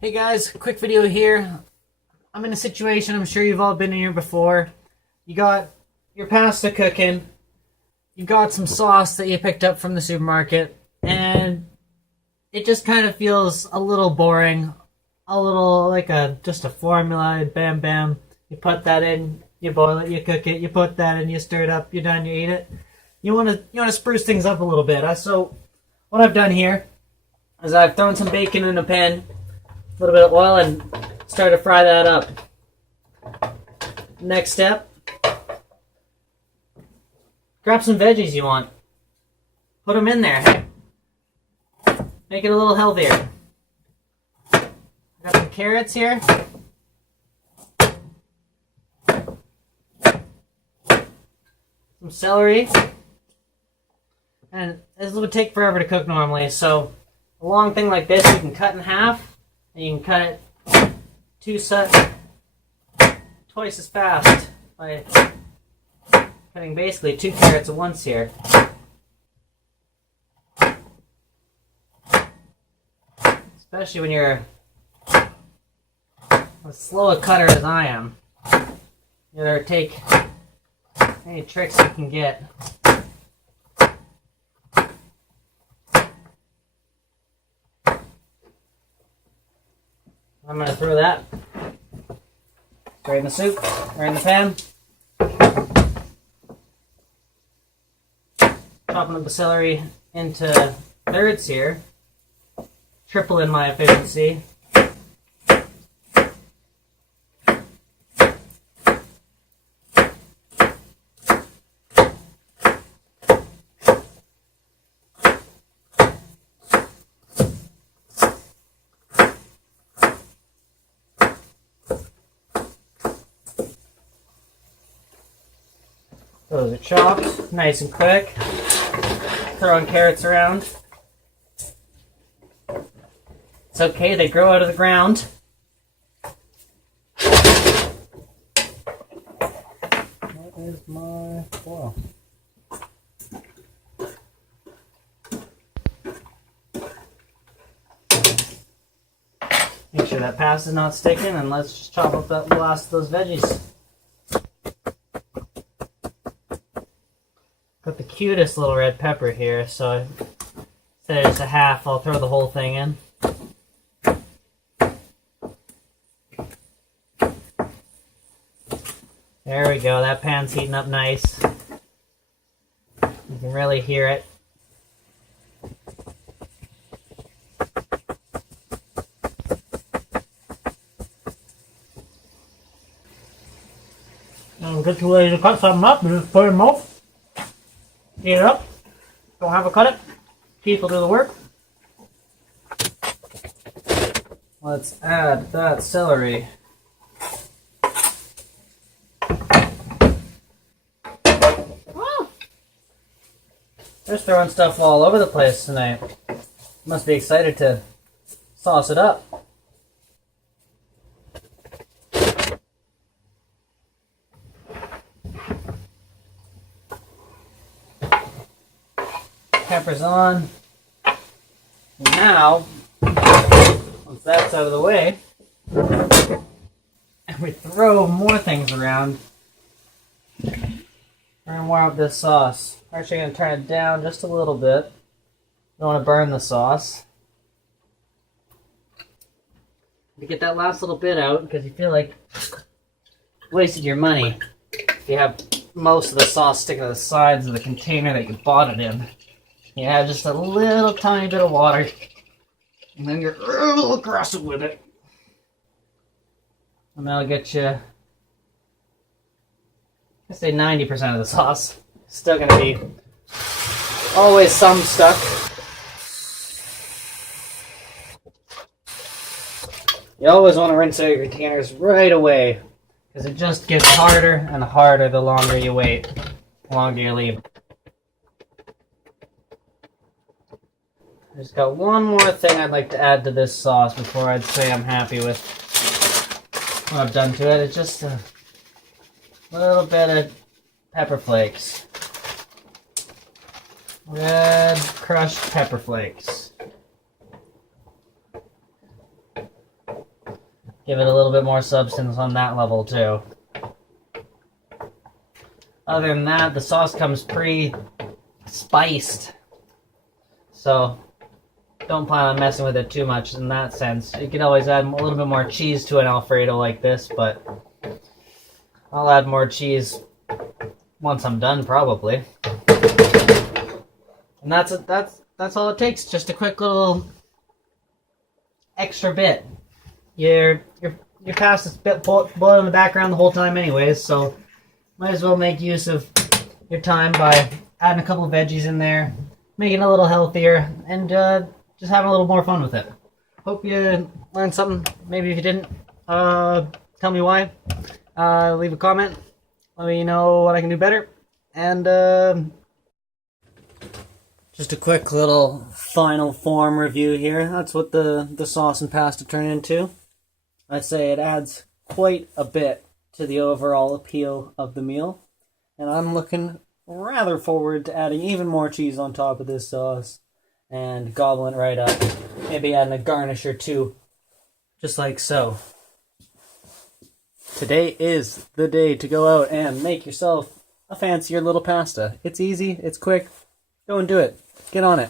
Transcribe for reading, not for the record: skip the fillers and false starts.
Hey guys, quick video here. I'm in a situation, I'm sure you've all been in here before. You got your pasta cooking, you got some sauce that you picked up from the supermarket, and it just kind of feels a little boring, a little like just a formula, bam bam. You put that in, you boil it, you cook it, you put that in, you stir it up, you're done, you eat it. You wanna spruce things up a little bit. So what I've done here is I've thrown some bacon in a pan, a little bit of oil, and start to fry that up. Next step, grab some veggies you want. Put them in there. Make it a little healthier. Got some carrots here. Some celery. And this would take forever to cook normally, so a long thing like this you can cut in half, and you can cut it twice as fast by cutting basically 2 carrots at once here. Especially when you're as slow a cutter as I am. You better take any tricks you can get. I'm going to throw that straight in the soup, right in the pan. Chopping up the celery into thirds here, tripling my efficiency. Those are chopped, nice and quick. Throwing carrots around. It's okay, they grow out of the ground. What is my foil? Make sure that pasta's not sticking, and let's just chop up that last of those veggies. Got the cutest little red pepper here, so instead of just a half, I'll throw the whole thing in. There we go, that pan's heating up nice. You can really hear it. Now get you ready to cut something up and just put them up. Heat it up. Don't have to cut it. Keith will do the work. Let's add that celery. Oh, they're throwing stuff all over the place tonight. Must be excited to sauce it up. Peppers on. Now, once that's out of the way, and we throw more things around, we're going to warm up this sauce. We're actually going to turn it down just a little bit. Don't want to burn the sauce. To get that last little bit out, because you feel like you wasted your money if you have most of the sauce sticking to the sides of the container that you bought it in. You add just a little tiny bit of water, and then you're a little aggressive with it. And that'll get you, I say 90% of the sauce. Still gonna be always some stuck. You always want to rinse out your containers right away, because it just gets harder and harder the longer you wait, the longer you leave. I just got one more thing I'd like to add to this sauce before I'd say I'm happy with what I've done to it. It's just a little bit of pepper flakes. Red crushed pepper flakes. Give it a little bit more substance on that level too. Other than that, the sauce comes pre-spiced. So don't plan on messing with it too much in that sense. You could always add a little bit more cheese to an Alfredo like this, but I'll add more cheese once I'm done, probably. And that's all it takes. Just a quick little extra bit. Your pasta's boiling in the background the whole time anyways, so might as well make use of your time by adding a couple of veggies in there, making it a little healthier, and just having a little more fun with it. Hope you learned something. Maybe if you didn't, tell me why. Leave a comment. Let me know what I can do better. And just a quick little final form review here. That's what the sauce and pasta turn into. I'd say it adds quite a bit to the overall appeal of the meal. And I'm looking rather forward to adding even more cheese on top of this sauce and gobbling it right up. Maybe adding a garnish or two, just like so. Today is the day to go out and make yourself a fancier little pasta. It's easy, it's quick. Go and do it. Get on it.